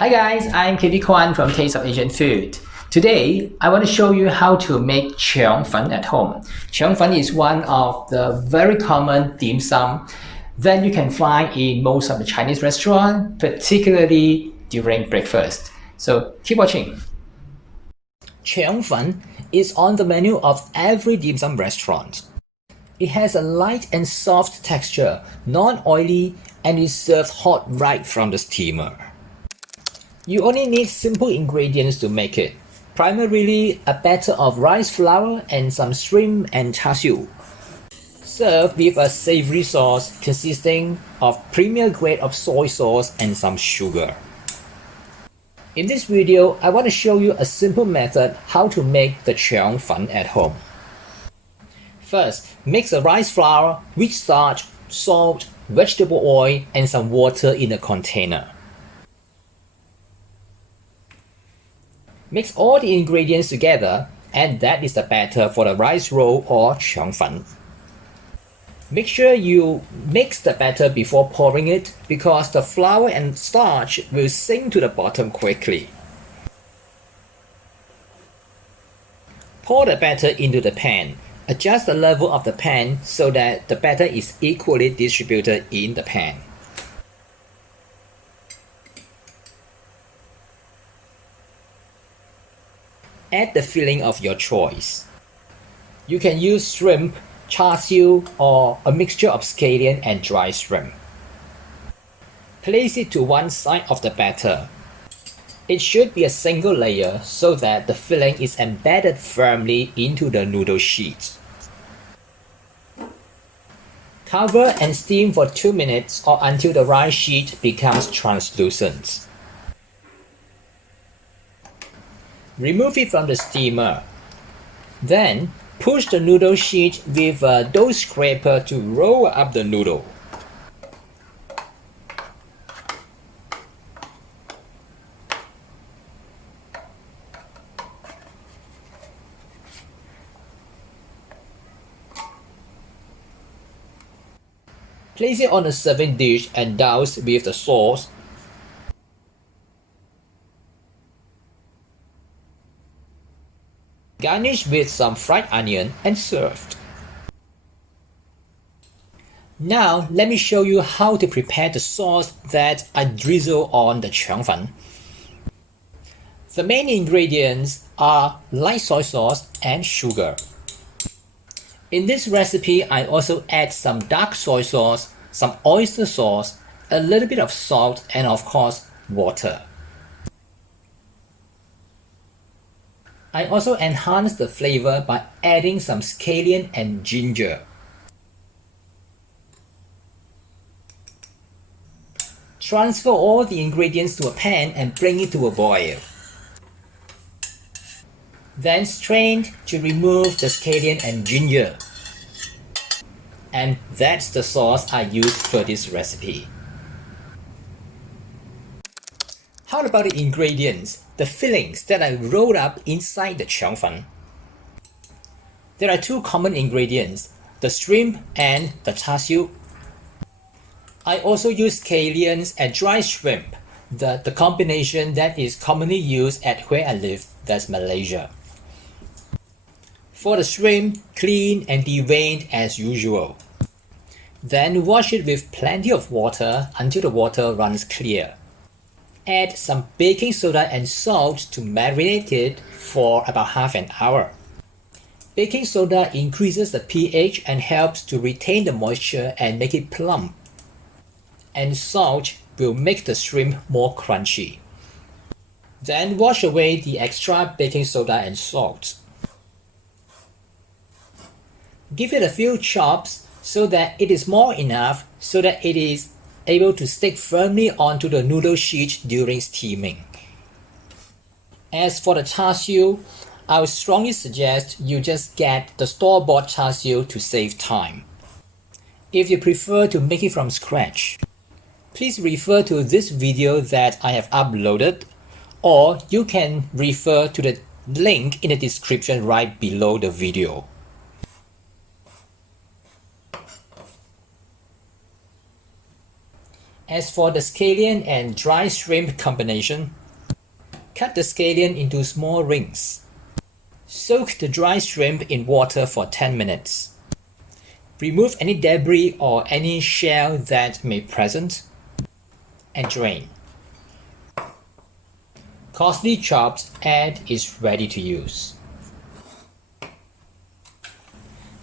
Hi guys, I'm KD Kwan from Taste of Asian Food. Today, I want to show you how to make Qiong Fan at home. Qiong Fan is one of the very common dim sum that you can find in most of the Chinese restaurants, particularly during breakfast. So keep watching. Qiong Fan is on the menu of every dim sum restaurant. It has a light and soft texture, non-oily, and is served hot right from the steamer. You only need simple ingredients to make it. Primarily a batter of rice flour and some shrimp and char siu. Serve with a savory sauce consisting of premier grade of soy sauce and some sugar. In this video, I want to show you a simple method how to make the Qiong Fan at home. First, mix the rice flour with starch, salt, vegetable oil, and some water in a container. Mix all the ingredients together, and that is the batter for the rice roll or Qiong Fan. Make sure you mix the batter before pouring it because the flour and starch will sink to the bottom quickly. Pour the batter into the pan. Adjust the level of the pan so that the batter is equally distributed in the pan. Add the filling of your choice. You can use shrimp, char siu, or a mixture of scallion and dry shrimp. Place it to one side of the batter. It should be a single layer so that the filling is embedded firmly into the noodle sheet. Cover and steam for 2 minutes or until the rice sheet becomes translucent. Remove it from the steamer. Then, push the noodle sheet with a dough scraper to roll up the noodle. Place it on a serving dish and douse with the sauce. Garnish with some fried onion and served. Now let me show you how to prepare the sauce that I drizzle on the Qiong Fan. The main ingredients are light soy sauce and sugar. In this recipe, I also add some dark soy sauce, some oyster sauce, a little bit of salt, and of course, water. I also enhance the flavor by adding some scallion and ginger. Transfer all the ingredients to a pan and bring it to a boil. Then strain to remove the scallion and ginger. And that's the sauce I use for this recipe. How about the ingredients, the fillings that I rolled up inside the Qiong Fan? There are two common ingredients, the shrimp and the char siu. I also use scallions and dry shrimp, the combination that is commonly used at where I live, that's Malaysia. For the shrimp, clean and devein as usual. Then wash it with plenty of water until the water runs clear. Add some baking soda and salt to marinate it for about half an hour. Baking soda increases the pH and helps to retain the moisture and make it plump. And salt will make the shrimp more crunchy. Then wash away the extra baking soda and salt. Give it a few chops so that it is more enough so that it is able to stick firmly onto the noodle sheet during steaming. As for the char siu, I would strongly suggest you just get the store-bought char siu to save time. If you prefer to make it from scratch, please refer to this video that I have uploaded, or you can refer to the link in the description right below the video. As for the scallion and dry shrimp combination, cut the scallion into small rings. Soak the dry shrimp in water for 10 minutes. Remove any debris or any shell that may present and drain. Coarsely chopped and is ready to use.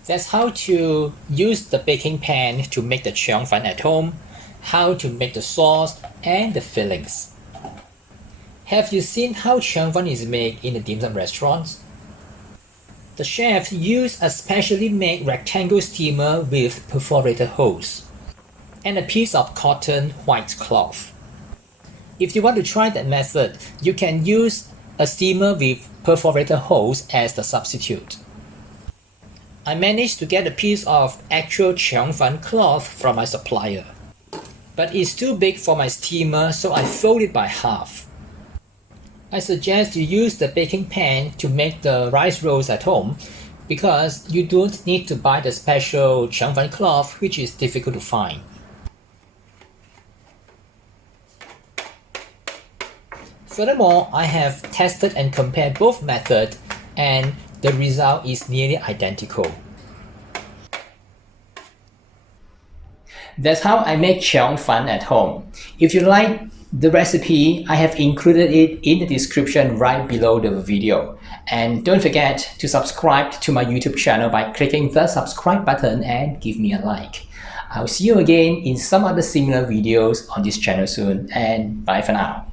That's how to use the baking pan to make the 腸粉 at home, how to make the sauce and the fillings. Have you seen how 腸粉 is made in the dim sum restaurants? The chef used a specially made rectangle steamer with perforated holes and a piece of cotton white cloth. If you want to try that method, you can use a steamer with perforated holes as the substitute. I managed to get a piece of actual 腸粉 cloth from my supplier, but it's too big for my steamer, so I fold it by half. I suggest you use the baking pan to make the rice rolls at home because you don't need to buy the special 腸粉 cloth, which is difficult to find. Furthermore, I have tested and compared both methods and the result is nearly identical. That's how I make 腸粉 at home. If you like the recipe, I have included it in the description right below the video. And don't forget to subscribe to my YouTube channel by clicking the subscribe button and give me a like. I'll see you again in some other similar videos on this channel soon, and bye for now.